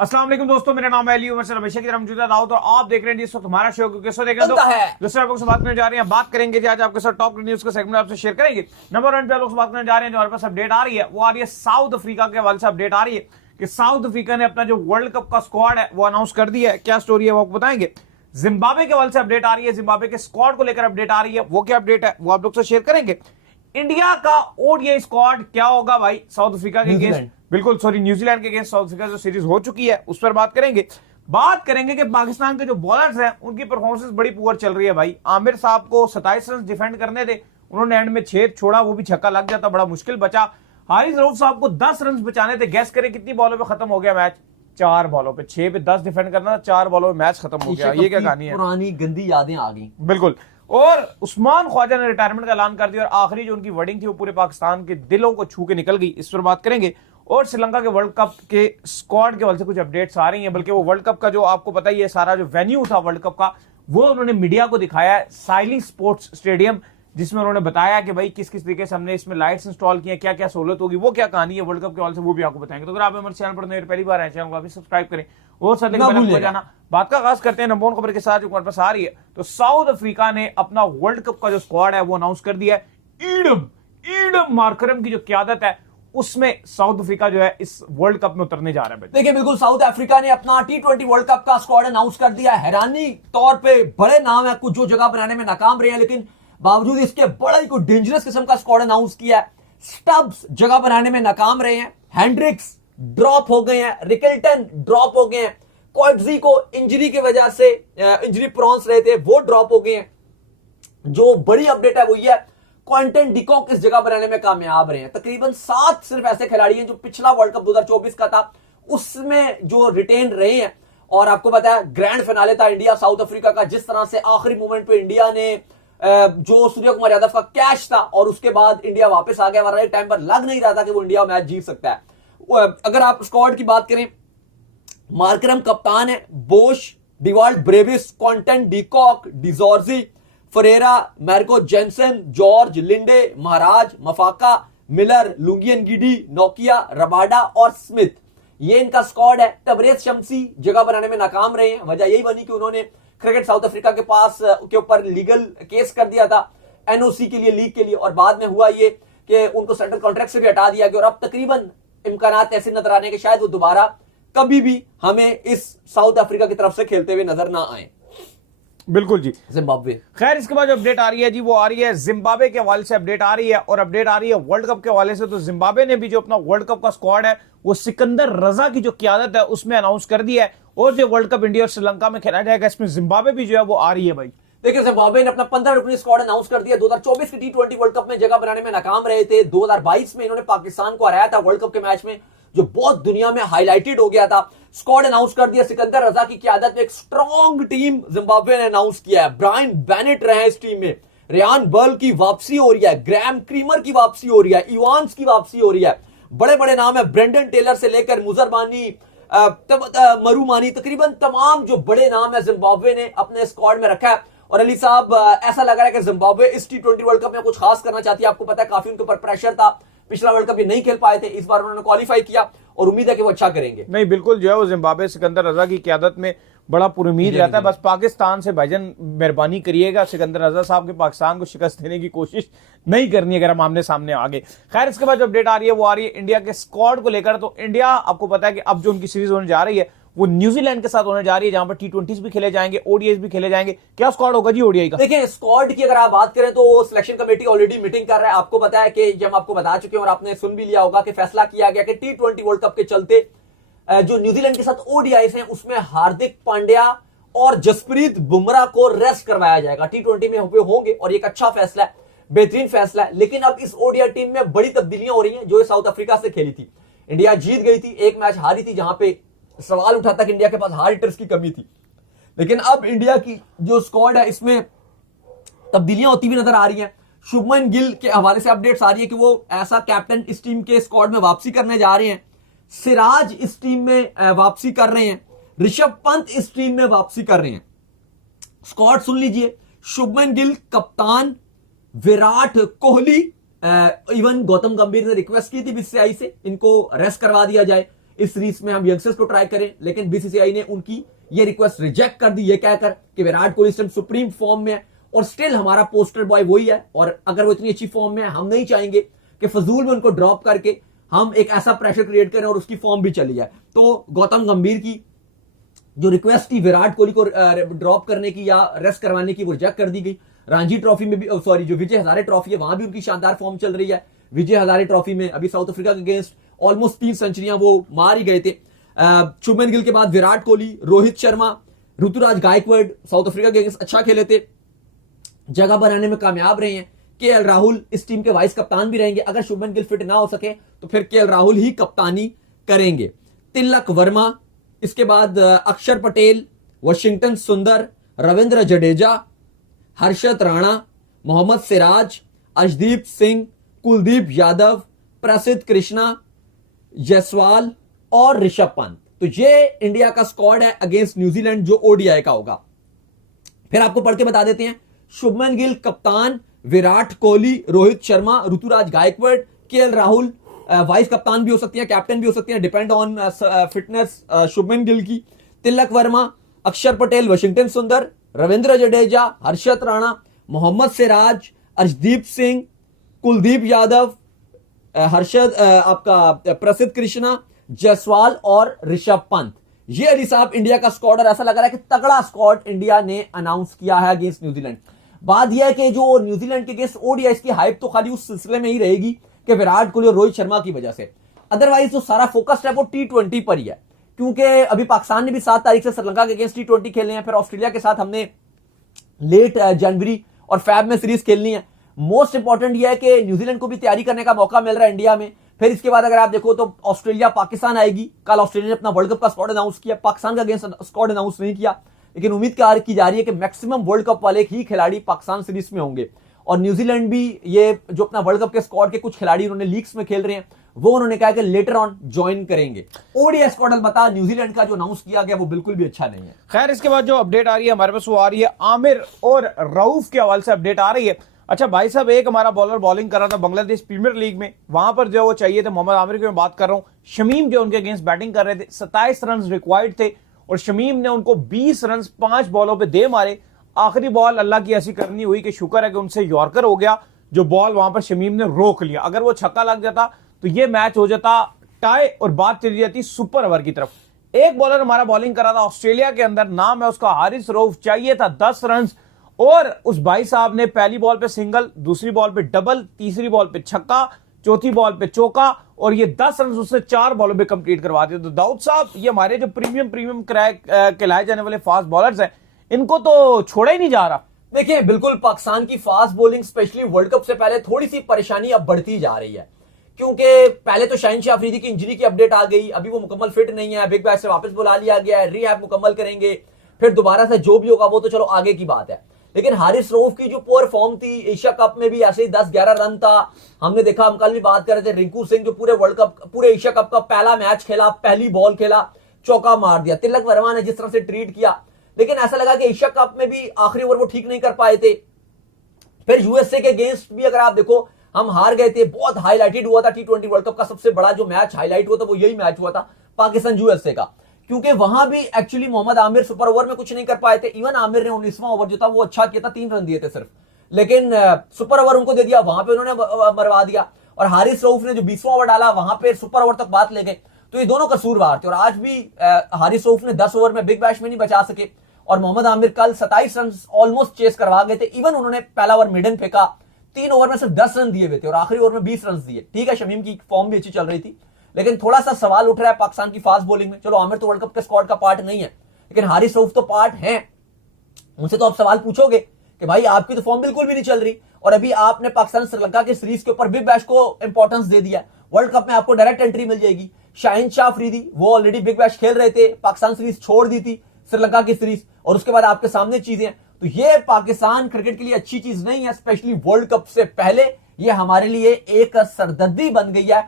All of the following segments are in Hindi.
अस्सलाम वालेकुम दोस्तों, मेरा नाम है अली उमर, हमेशा की तरह मौजूद दाऊद और आप देख रहे हैं इस वक्त हमारा शो को कैसे देख रहे हैं। दूसरे लोगों से बात करने जा रहे हैं, बात करेंगे आज आपके साथ टॉप न्यूज का सेगमेंट आपसे शेयर करेंगे। नंबर 1 पे आप लोग से बात करने जा रहे हैं, जो हमारे पास अपडेट आ रही है वो आ रही है साउथ अफ्रीका के हवाले से अपडेट आ रही है कि साउथ अफ्रीका ने अपना जो वर्ल्ड कप का स्क्वाड है वो अनाउंस कर दिया है। क्या स्टोरी है वो आपको बताएंगे। जिम्बाब्वे के हवाले से अपडेट आ रही है, जिम्बाब्वे के स्क्वाड को लेकर अपडेट आ रही है, वो क्या अपडेट है वो आप लोग से शेयर करेंगे। इंडिया का ओडीआई स्क्वाड क्या होगा भाई साउथ अफ्रीका के अगेंस्ट, बिल्कुल सॉरी न्यूजीलैंड के अगेंस्ट साउथ अफ्रीका जो सीरीज हो चुकी है उस पर बात करेंगे। बात करेंगे कि पाकिस्तान के जो बॉलर्स हैं उनकी परफॉर्मेंस बड़ी पुअर चल रही है भाई। आमिर साहब को 27 रन डिफेंड करने थे, उन्होंने एंड में 6 छोड़ा, वो भी छक्का लग जाता, बड़ा मुश्किल बचा। हारिस रऊफ साहब को 10 रन बचाने थे, गैस करें कितनी बॉलों पे खत्म हो गया मैच, 4 बॉलों पे, 6 पे 10 डिफेंड करना था, 4 बॉलों में मैच खत्म हो गया। ये क्या कहानी है, पुरानी गंदी यादें आ गई बिल्कुल। और उस्मान ख्वाजा ने रिटायरमेंट का ऐलान कर दिया और आखिरी जो उनकी वर्डिंग थी वो पूरे पाकिस्तान के दिलों को छू के निकल गई, इस पर बात करेंगे। और श्रीलंका के वर्ल्ड कप के स्क्वाड के हवाले से कुछ अपडेट्स आ रही हैं, बल्कि वो वर्ल्ड कप का जो आपको पता ही है सारा जो वेन्यू था वर्ल्ड कप का वो उन्होंने मीडिया को दिखाया है, साइली स्पोर्ट्स स्टेडियम, जिसमें उन्होंने बताया कि भाई किस किस तरीके से हमने इसमें लाइट्स इंस्टॉल किए, क्या क्या सहूलत होगी, वो क्या कहानी है वर्ल्ड कप के हवाले से वो भी आपको बताएंगे। तो अगर आप हमारे चैनल पर पहली बार आए, चैनल को सब्सक्राइब करें और साथ ही जाना। बात का आगाज करते हैं नंबर 1 खबर के साथ जो हमारे पास आ रही है। तो साउथ अफ्रीका ने अपना वर्ल्ड कप का जो स्क्वाड है वो अनाउंस कर दिया है। ईडम मार्करम की जो क्यादत है उसमें साउथ अफ्रीका जो है इस वर्ल्ड कप में उतरने जा रहा है। देखिए बिल्कुल, साउथ अफ्रीका ने अपना T20 वर्ल्ड कप का स्क्वाड अनाउंस कर दिया है। हैरानी तौर पे बड़े नाम है, कुछ जो जगह बनाने में नाकाम रहे हैं, लेकिन बावजूद इसके बड़ा ही कोई डेंजरस किस्म का स्क्वाड अनाउंस किया है। स्टब्स जगह बनाने में नाकाम रहे हैं, हैंड्रिक्स ड्रॉप हो गए हैं, रिकल्टन ड्रॉप हो गए हैं, क्वाड्जी को इंजरी की वजह से इंजरी प्रॉन्स रहे थे वो ड्रॉप हो गए हैं। जो बड़ी अपडेट है वो ये है, क्विंटन डिकॉक इस जगह बनाने में कामयाब रहे हैं। तकरीबन 7 सिर्फ ऐसे खिलाड़ी हैं जो पिछला वर्ल्ड कप 2024 का था उसमें जो रिटेन रहे हैं। और आपको पता है ग्रैंड फिनाले था इंडिया साउथ अफ्रीका का, जिस तरह से आखिरी मोमेंट पे इंडिया ने जो सूर्य कुमार यादव का कैच था और उसके बाद इंडिया वापस आ गया, वरना एक टाइम पर लग नहीं रहा था कि वो इंडिया मैच जीत सकता है। अगर आप स्क्वाड की बात करें, मार्करम कप्तान है, Bosch, Dewald Brevis, Quinton de Kock, de Zorzi, Ferreira, Marco Jansen, George, Linde, Maharaj, Maphaka, Miller, Lungi Ngidi, नोकिया, रबाडा और स्मिथ, ये इनका स्क्वाड है। तबरेज शमसी जगह बनाने में नाकाम रहे हैं, वजह यही बनी कि उन्होंने क्रिकेट साउथ अफ्रीका के पास के ऊपर लीगल केस कर दिया था एनओसी के लिए, लीग के लिए, और बाद में हुआ ये कि उनको सेंट्रल कॉन्ट्रैक्ट से भी हटा दिया गया और अब तकरीबन इम्कानात ऐसे नजर आने के शायद वो दोबारा कभी भी हमें इस साउथ अफ्रीका की तरफ से खेलते हुए नजर ना आए। बिल्कुल जी, जिम्बाब्वे। खैर इसके बाद जो अपडेट आ रही है जी वो आ रही है जिम्बाब्वे के हवाले से अपडेट आ रही है, और अपडेट आ रही है वर्ल्ड कप के हवाले से। तो जिम्बाब्वे ने भी जो अपना वर्ल्ड कप का स्क्वाड है वो सिकंदर रजा की जो क्यादत है उसमें अनाउंस कर दिया है, और जो वर्ल्ड कप इंडिया और श्रीलंका में खेला जाएगा इसमें जिम्बाब्वे भी जो है वो आ रही है भाई। देखिए जिम्बाब्वे ने अपना 15 रुकनी स्क्वाड अनाउंस कर दिया। 2024 के T20 वर्ल्ड कप में जगह बनाने में नाकाम रहे थे। 2022 में इन्होंने पाकिस्तान को हराया था वर्ल्ड कप के मैच में, जो बहुत दुनिया में हाईलाइटेड हो गया था। स्क्वाड अनाउंस कर दिया, सिकंदर रजा की क़यादत में एक स्ट्रॉन्ग टीम जिम्बाब्वे ने अनाउंस किया है। ब्रायन बेनेट रहे इस टीम में, रेयान बर्ल की वापसी हो रही है, ग्रैम क्रीमर की वापसी हो रही है, इवांस की वापसी हो रही है, बड़े बड़े नाम है, ब्रेंडन टेलर से लेकर मुजरबानी, मरूमानी, तकरीबन तमाम जो बड़े नाम है जिम्बाब्वे ने अपने स्क्वाड में रखा है। और अली साहब ऐसा लग रहा है कि जिम्बाब्वे इस T20 वर्ल्ड कप में कुछ खास करना चाहती है। आपको पता है काफी उनके ऊपर प्रेशर था, पिछला वर्ल्ड कप ये नहीं खेल पाए थे, इस बार उन्होंने क्वालिफाई किया और उम्मीद है कि वो अच्छा करेंगे। नहीं बिल्कुल जो है वो जिम्बाब्वे सिकंदर रजा की क्यादत में बड़ा पुरुमीद रहता है। बस पाकिस्तान से भाईजान मेहरबानी करिएगा, सिकंदर रजा साहब के पाकिस्तान को शिकस्त देने की कोशिश नहीं करनी अगर हम आमने सामने आगे। खैर इसके बाद जो अपडेट आ रही है वो आ रही है इंडिया के स्क्वाड को लेकर। तो इंडिया आपको पता है कि अब जो उनकी सीरीज होने जा रही है वो न्यूजीलैंड के साथ होने जा रही है, जहां पर T20s भी खेले जाएंगे, ओडीआई भी खेले जाएंगे। क्या स्क्वाड होगा जी ओडीआई का? देखिए स्क्वाड की अगर आप बात करें तो सिलेक्शन कमेटी ऑलरेडी मीटिंग कर रहा है। आपको पता है कि जब आपको बता चुके हैं और आपने सुन भी लिया होगा कि फैसला किया गया कि T20 वर्ल्ड कप के चलते जो न्यूजीलैंड के साथ ओडीआईस हैं उसमें हार्दिक पांड्या और जसप्रीत बुमराह को रेस्ट करवाया जाएगा। T20 में होंगे और एक अच्छा फैसला है, बेहतरीन फैसला है। लेकिन अब इस ओडीआई टीम में बड़ी तब्दीलियां हो रही हैं। जो साउथ अफ्रीका से खेली थी, इंडिया जीत गई थी, एक मैच हारी थी, जहां पे सवाल उठा था कि इंडिया के पास हार्ड हिटर्स की कमी थी। लेकिन अब इंडिया की जो स्क्वाड है इसमें तब्दीलियां होती हुई नजर आ रही हैं। शुभमन गिल के हवाले से अपडेट्स आ रही है कि वो ऐसा कैप्टन इस टीम के स्क्वाड में वापसी करने जा रहे हैं। सिराज इस टीम में वापसी कर रहे हैं, ऋषभ पंत इस टीम में वापसी कर रहे हैं। स्क्वाड सुन लीजिए, शुभमन गिल कप्तान, विराट कोहली, इवन गौतम गंभीर ने रिक्वेस्ट की थी बीसीसीआई से इनको रेस्ट करवा दिया जाए। इस सीरीज में हम यंगस्टर्स को ट्राई करें, लेकिन बीसीसीआई ने उनकी ये रिक्वेस्ट रिजेक्ट कर दी, ये कहकर कि विराट कोहली इस टाइम सुप्रीम फॉर्म में है और स्टिल हमारा पोस्टर बॉय वही है, और अगर वो इतनी अच्छी फॉर्म में है, हम नहीं चाहेंगे कि फजूल में उनको ड्रॉप करके हम एक ऐसा प्रेशर क्रिएट करें और उसकी फॉर्म भी चली जाए। तो गौतम गंभीर की जो रिक्वेस्ट थी विराट कोहली को ड्रॉप करने की या रेस्ट करवाने की, वो रिजेक्ट कर दी गई। रणजी ट्रॉफी में भी, सॉरी, जो विजय हजारे ट्रॉफी है वहां भी उनकी शानदार फॉर्म चल रही है। विजय हजारे ट्रॉफी में अभी साउथ अफ्रीका के अगेंस्ट ऑलमोस्ट 3 सेंचुरियां वो मार ही गए थे। शुभमन गिल के बाद विराट कोहली, रोहित शर्मा, ऋतुराज गायकवाड़ साउथ अफ्रीका के अगेंस्ट अच्छा खेले थे, जगह बनाने में कामयाब रहे हैं। केएल राहुल इस टीम के वाइस कप्तान भी रहेंगे, अगर शुभमन गिल फिट ना हो सके तो फिर केएल राहुल ही कप्तानी करेंगे। तिलक वर्मा, इसके बाद अक्षर पटेल, वॉशिंगटन सुंदर, रविंद्र जडेजा, हर्षद राणा, मोहम्मद सिराज, अर्शदीप सिंह, कुलदीप यादव, प्रसिद्ध कृष्णा, जायसवाल और ऋषभ पंत। तो ये इंडिया का स्क्वाड है अगेंस्ट न्यूजीलैंड जो ओडीआई का होगा। फिर आपको पढ़ के बता देते हैं, शुभमन गिल कप्तान, विराट कोहली, रोहित शर्मा, ऋतुराज गायकवाड़, केएल राहुल वाइस कप्तान भी हो सकती है, कैप्टन भी हो सकती है, depend on fitness Shubman Gill की। तिलक वर्मा, अक्षर पटेल, वॉशिंगटन सुंदर, रविंद्र जडेजा, हर्षद राणा, मोहम्मद सिराज, अर्शदीप सिंह, कुलदीप यादव, हर्षद आपका प्रसिद्ध कृष्णा, जायसवाल और ऋषभ पंत। ये अली साहब इंडिया का स्क्वाड, और ऐसा लग रहा है कि तगड़ा स्क्वाड इंडिया ने अनाउंस किया है अगेंस्ट न्यूजीलैंड। बात यह है कि जो न्यूजीलैंड के अगेंस्ट ओडीआई की हाइप तो खाली उस सिलसिले में ही रहेगी कि विराट कोहली और रोहित शर्मा की वजह से, अदरवाइज जो सारा फोकस्ड है वो T20 पर ही है, क्योंकि अभी पाकिस्तान ने भी 7 तारीख से श्रीलंका के अगेंस्ट T20 खेलने हैं, फिर ऑस्ट्रेलिया के साथ हमने लेट जनवरी और फैब में सीरीज खेलनी है। मोस्ट इंपॉर्टेंट यह है कि न्यूजीलैंड को भी तैयारी करने का मौका मिल रहा है इंडिया में। फिर इसके बाद अगर आप देखो तो ऑस्ट्रेलिया पाकिस्तान आएगी। कल ऑस्ट्रेलिया ने अपना वर्ल्ड कप का स्क्वाड अनाउंस किया, पाकिस्तान का अगेंस्ट स्क्वाड अनाउंस नहीं किया, लेकिन उम्मीद की जा रही है कि मैक्सिमम वर्ल्ड कप वाले ही खिलाड़ी पाकिस्तान सीरीज में होंगे। और न्यूजीलैंड भी ये जो अपना वर्ल्ड कप के स्क्वाड के कुछ खिलाड़ी उन्होंने लीग्स में खेल रहे हैं, वो उन्होंने कहा कि लेटर ऑन ज्वाइन करेंगे। ओडीआई स्क्वाड अलबत्ता न्यूजीलैंड का जो अनाउंस किया गया वो बिल्कुल भी अच्छा नहीं है। खैर, इसके बाद जो अपडेट आ रही है हमारे पास वो आ रही है आमिर और रऊफ के हवाले से अपडेट आ रही है। अच्छा भाई साहब, एक हमारा बॉलर बॉलिंग कर रहा था बांग्लादेश प्रीमियर लीग में, वहां पर जो वो चाहिए थे मोहम्मद आमिर की मैं बात कर रहा हूं। शमीम जो उनके अगेंस्ट बैटिंग कर रहे थे, 27 रन रिक्वायर्ड थे और शमीम ने उनको 20 रन 5 बॉलों पे दे मारे। आखिरी बॉल अल्लाह की ऐसी करनी हुई कि शुक्र है कि उनसे यॉर्कर हो गया, जो बॉल वहां पर शमीम ने रोक लिया। अगर वो छक्का लग जाता तो ये मैच हो जाता टाई और बात चली जाती सुपर ओवर की तरफ। एक बॉलर हमारा बॉलिंग कर रहा था ऑस्ट्रेलिया के अंदर, नाम है उसका हारिस रऊफ, चाहिए था 10 रन और उस भाई साहब ने पहली बॉल पे सिंगल, दूसरी बॉल पे डबल, तीसरी बॉल पे छक्का, चौथी बॉल पे चौका और ये 10 रन उसने 4 बॉलों पे कंप्लीट करवा दिए। तो दाऊद साहब, ये हमारे जो प्रीमियम कहलाए जाने वाले फास्ट बॉलर्स हैं, इनको तो छोड़ा ही नहीं जा रहा। देखिए, बिल्कुल पाकिस्तान की fast bowling specially world cup से पहले थोड़ी सी परेशानी अब बढ़ती जा रही है, क्योंकि पहले तो शाहीन शाह अफरीदी की इंजरी की अपडेट आ गई, अभी वो मुकम्मल फिट नहीं है, बिग बैश से वापस बुला लिया गया है, रिहैब मुकम्मल करेंगे, फिर दोबारा से जो भी होगा वो तो चलो आगे की बात है। लेकिन हारिस रऊफ की जो पुअर फॉर्म थी, एशिया कप में भी ऐसे ही 10-11 रन था, हमने देखा, हम कल भी बात कर रहे थे, रिंकू सिंह जो पूरे एशिया कप का पहला मैच खेला, पहली बॉल खेला, चौका मार दिया। तिलक वर्मा ने जिस तरह से ट्रीट किया, लेकिन ऐसा लगा कि एशिया कप में भी आखिरी ओवर वो ठीक नहीं कर पाए थे। फिर यूएसए के अगेंस्ट भी अगर आप देखो हम हार गए थे, बहुत हाईलाइटेड हुआ था T20 वर्ल्ड कप का सबसे बड़ा जो मैच हाईलाइट हुआ था वो यही मैच हुआ था पाकिस्तान यूएसए का, क्योंकि वहां भी actually Mohammad Aamir super over में कुछ नहीं कर पाए थे। इवन आमिर ने 19वां ओवर जो था वो अच्छा किया था, 3 रन दिए थे सिर्फ, लेकिन सुपर ओवर उनको दे दिया, वहां पे उन्होंने मरवा दिया। और हारिस रऊफ ने जो 20वां ओवर डाला वहां पे सुपर ओवर तक बात ले गए, तो ये दोनों कसूरवार थे। और आज भी हारिस रऊफ ने 10 ओवर में बिग बैश में नहीं बचा सके और मोहम्मद आमिर कल 27 रन ऑलमोस्ट चेस करवा गए थे। इवन उन्होंने पहला ओवर मिडन फेंका, 3 ओवर में सिर्फ 10 रन दिए हुए थे और आखिरी ओवर में 20 रन दिए। ठीक है, शमीम की फॉर्म भी अच्छी चल रही थी, लेकिन थोड़ा सा सवाल उठ रहा है पाकिस्तान की फास्ट बॉलिंग में। चलो, आमिर तो वर्ल्ड कप के स्क्वाड का पार्ट नहीं है, लेकिन हारिस रऊफ तो पार्ट है। उनसे तो आप सवाल पूछोगे कि भाई आपकी तो फॉर्म बिल्कुल भी नहीं चल रही, और अभी आपने पाकिस्तान श्रीलंका के सीरीज के ऊपर बिग बैश को इंपॉर्टेंस दे दिया। वर्ल्ड कप में आपको डायरेक्ट एंट्री मिल जाएगी। शाहीन शाह अफरीदी वो ऑलरेडी बिग बैश खेल रहे थे, पाकिस्तान सीरीज छोड़ दी थी, श्रीलंका की सीरीज, और उसके बाद आपके सामने चीजें हैं। तो ये पाकिस्तान क्रिकेट के लिए अच्छी चीज नहीं है, स्पेशली वर्ल्ड कप से पहले ये हमारे लिए एक सरदर्दी बन गई है।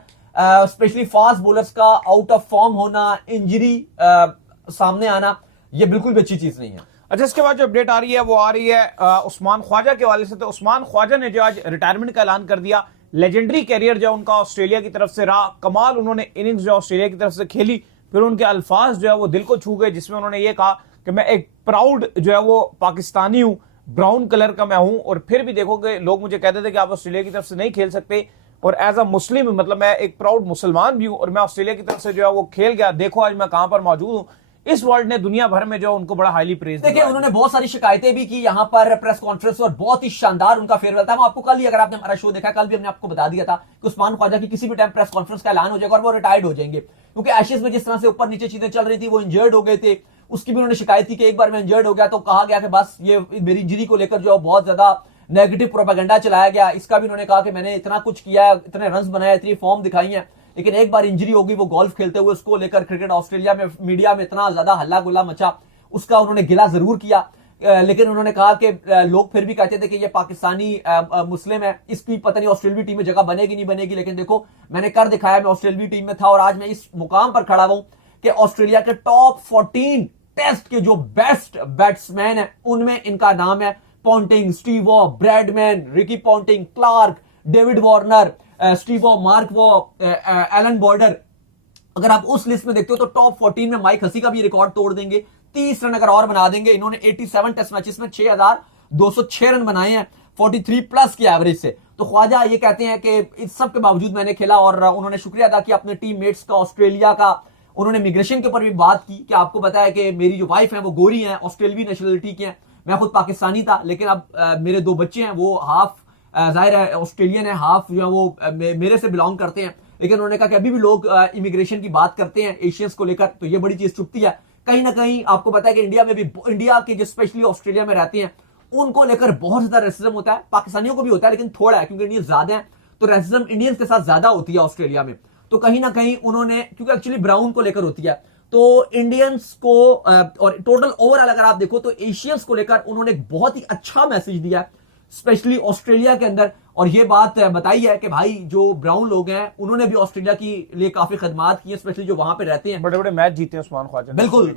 स्पेशली फास्ट बॉलर्स का आउट ऑफ फॉर्म होना, इंजरी सामने आना, ये बिल्कुल भी अच्छी चीज नहीं है। अच्छा, इसके बाद जो अपडेट आ रही है वो आ रही है उस्मान ख्वाजा के हवाले से। तो उस्मान ख्वाजा ने जो आज रिटायरमेंट का ऐलान कर दिया। लेजेंडरी कैरियर जो उनका ऑस्ट्रेलिया की तरफ से रहा, कमाल उन्होंने इनिंग्स जो ऑस्ट्रेलिया की तरफ से खेली, फिर उनके अल्फाज जो है वो दिल को छू गए, जिसमें उन्होंने ये कहा कि मैं एक प्राउड जो है वो पाकिस्तानी हूं, ब्राउन कलर का मैं हूं, और फिर भी देखोगे लोग मुझे कहते थे कि आप ऑस्ट्रेलिया की तरफ से नहीं खेल सकते, और एज अ मुस्लिम मतलब मैं एक प्राउड मुसलमान भी हूं और मैं ऑस्ट्रेलिया की तरफ से जो है वो खेल गया, देखो आज मैं कहां पर मौजूद हूं। इस वर्ल्ड ने दुनिया भर में जो उनको बड़ा हाईली प्रेज देखिए, उन्होंने बहुत सारी शिकायतें भी की यहाँ पर प्रेस कॉन्फ्रेंस, और बहुत ही शानदार उनका फेयरवेल था। मैं आपको कल ही, अगर आपने हमारा शो देखा, कल भी हमने आपको बता दिया था कि उस्मान ख्वाजा की किसी भी टाइम प्रेस कॉन्फ्रेंस का ऐलान हो जाएगा और वो रिटायर्ड हो जाएंगे, क्योंकि एशेज में जिस तरह से ऊपर नीचे चीजें चल रही थी, वो इंजर्ड हो गए थे। उसकी भी उन्होंने शिकायत की कि एक बार मैं इंजर्ड हो गया तो कहा गया कि बस ये मेरी इंजरी को लेकर जो बहुत ज्यादा नेगेटिव प्रोपेगेंडा चलाया गया। इसका भी उन्होंने कहा कि मैंने इतना कुछ किया, इतने रन बनाए, इतनी फॉर्म दिखाई है, लेकिन एक बार इंजरी होगी, वो गोल्फ खेलते हुए, उसको लेकर क्रिकेट ऑस्ट्रेलिया में मीडिया में इतना ज्यादा हल्ला गुल्ला मचा, उसका उन्होंने गिला जरूर किया। लेकिन उन्होंने कहा कि लोग फिर भी कहते थे कि ये पाकिस्तानी मुस्लिम है, इसकी पता नहीं ऑस्ट्रेलियाई टीम में जगह बनेगी नहीं बनेगी, लेकिन देखो मैंने कर दिखाया, मैं ऑस्ट्रेलियाई टीम में था और आज मैं इस मुकाम पर खड़ा हूं कि ऑस्ट्रेलिया के टॉप 14 टेस्ट के जो बेस्ट बैट्समैन है उनमें इनका नाम है। Ponting, Steve Waugh, Bradman, Ricky Ponting, Clarke, David Warner, Steve Waugh, Mark Waugh, Allan Border. अगर आप उस लिस्ट में देखते हो तो टॉप 14 में माइक हसी का भी रिकॉर्ड तोड़ देंगे। 30 रन अगर और बना देंगे, इन्होंने 87 टेस्ट मैचेस में 6206 रन बनाए हैं 43 प्लस की एवरेज से। तो ख्वाजा ये कहते हैं कि इस सब के बावजूद मैंने खेला, और उन्होंने शुक्रिया अदा किया अपने टीम मेट्स का, ऑस्ट्रेलिया का। उन्होंने इमिग्रेशन के ऊपर भी बात की कि आपको पता है कि मेरी जो वाइफ है वो गोरी है, ऑस्ट्रेलियाई नेशनलिटी की है, मैं खुद पाकिस्तानी था, लेकिन अब मेरे 2 बच्चे हैं, वो हाफ जाहिर है ऑस्ट्रेलियन है, हाफ जो है वो मेरे से बिलोंग करते हैं। लेकिन उन्होंने कहा कि अभी भी लोग इमिग्रेशन की बात करते हैं एशियंस को लेकर, तो ये बड़ी चीज चुभती है। कहीं ना कहीं आपको पता है कि इंडिया में भी, इंडिया के जो स्पेशली ऑस्ट्रेलिया में रहते हैं उनको लेकर बहुत ज्यादा रेसिज्म होता है। पाकिस्तानियों को भी होता है लेकिन थोड़ा है, क्योंकि इंडियन ज्यादा है, तो रेसिज्म इंडियंस के साथ ज्यादा होती है ऑस्ट्रेलिया में। तो कहीं ना कहीं उन्होंने, क्योंकि एक्चुअली ब्राउन को लेकर होती है, तो इंडियंस को और टोटल ओवरऑल अगर आप देखो तो एशियंस को लेकर उन्होंने एक बहुत ही अच्छा मैसेज दिया, स्पेशली ऑस्ट्रेलिया के अंदर। और ये बात बताई है कि भाई जो ब्राउन लोग हैं उन्होंने भी ऑस्ट्रेलिया की लिए काफी खदमात की है, स्पेशली जो वहां पे रहते हैं। बड़े बड़े मैच जीते हैं उस्मान ख्वाजा, बिल्कुल।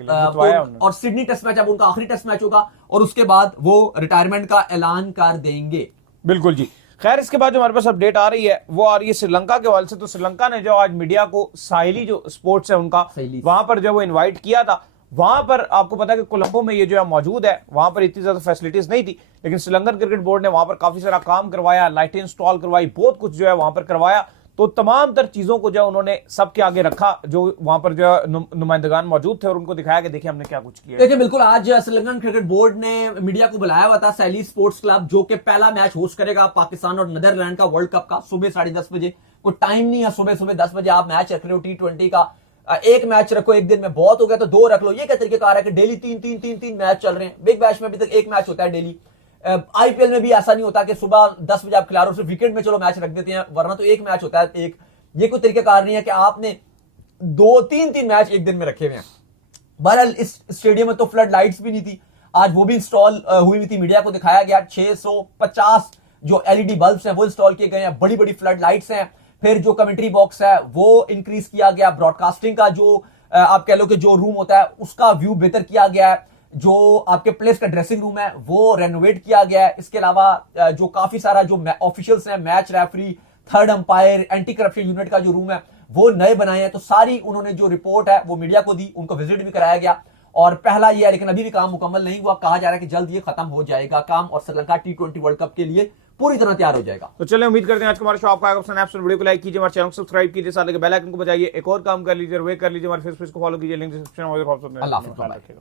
और सिडनी टेस्ट मैच अब उनका आखिरी टेस्ट मैच होगा और उसके बाद वो रिटायरमेंट का ऐलान कर देंगे। बिल्कुल जी। खैर, इसके बाद जो हमारे पास अपडेट आ रही है वो आ रही है श्रीलंका के हवाले से। तो श्रीलंका ने जो आज मीडिया को साहिली जो स्पोर्ट्स है उनका वहां पर जो वो इनवाइट किया था, वहां पर आपको पता है कि कोलंबो में ये जो है मौजूद है, वहां पर इतनी ज्यादा फैसिलिटीज नहीं थी, लेकिन श्रीलंकन क्रिकेट बोर्ड ने वहां पर काफी सारा काम करवाया, लाइटें इंस्टॉल करवाई, बहुत कुछ जो है वहां पर करवाया। तो तमाम तर चीजों को जो है उन्होंने सबके आगे रखा, जो वहां पर जो है नुमाइंदगान मौजूद थे, और उनको दिखाया कि देखिए हमने क्या कुछ किया। देखिए बिल्कुल, आज श्रीलंकन क्रिकेट बोर्ड ने मीडिया को बुलाया हुआ था सैली स्पोर्ट्स क्लब, जो कि पहला मैच होस्ट करेगा पाकिस्तान और नीदरलैंड का वर्ल्ड कप का, सुबह 10:30 बजे। कोई टाइम नहीं है, सुबह 10 बजे आप मैच रख रहे हो T20 का। एक मैच रखो, एक दिन में बहुत हो गया तो 2 रख लो। ये क्या तरीकेकार है कि डेली 3 मैच चल रहे हैं। बिग बैश में अभी तक 1 मैच होता है डेली। आईपीएल में भी ऐसा नहीं होता कि सुबह 10 बजे आप खिला रहे हो, सिर्फ वीकेंड में चलो मैच रख देते हैं, वरना तो 1 मैच होता है एक। ये कोई तरीकेकार नहीं है कि आपने 2-3 मैच एक दिन में रखे हुए हैं। बहरहाल इस स्टेडियम में तो फ्लड लाइट्स भी नहीं थी, आज वो भी इंस्टॉल हुई थी, मीडिया को दिखाया गया। 650 जो एलईडी बल्ब्स हैं वो इंस्टॉल किए गए हैं, बड़ी बड़ी फ्लड लाइट्स हैं। फिर जो कमेंट्री बॉक्स है वो इंक्रीज किया गया, ब्रॉडकास्टिंग का जो आप कह लो कि जो रूम होता है उसका व्यू बेहतर किया गया है, जो आपके प्लेस का ड्रेसिंग रूम है वो रेनोवेट किया गया है। इसके अलावा जो काफी सारा जो ऑफिशियल्स हैं, match referee, third umpire, anti corruption unit का जो रूम है वो नए बनाए हैं। तो सारी उन्होंने जो रिपोर्ट है वो मीडिया को दी, उनको विजिट भी कराया गया। और पहला ये है, लेकिन अभी भी काम मुकम्मल नहीं हुआ, कहा जा रहा है कि जल्द ये खत्म हो जाएगा काम और श्रीलंका T20 वर्ल्ड कप के लिए पूरी तरह तैयार हो जाएगा। तो चलिए, उम्मीद करते हैं आज का हमारा शो आपको आएगा पसंद। वीडियो को लाइक कीजिए, हमारे चैनल को सब्सक्राइब कीजिए, साथ ही बेल आइकन को बजाइए, एक और काम कर लीजिए, वे कर लीजिए, हमारे फेसबुक को फॉलो कीजिए, लिंक डिस्क्रिप्शन में। अल्लाह हाफ़िज़।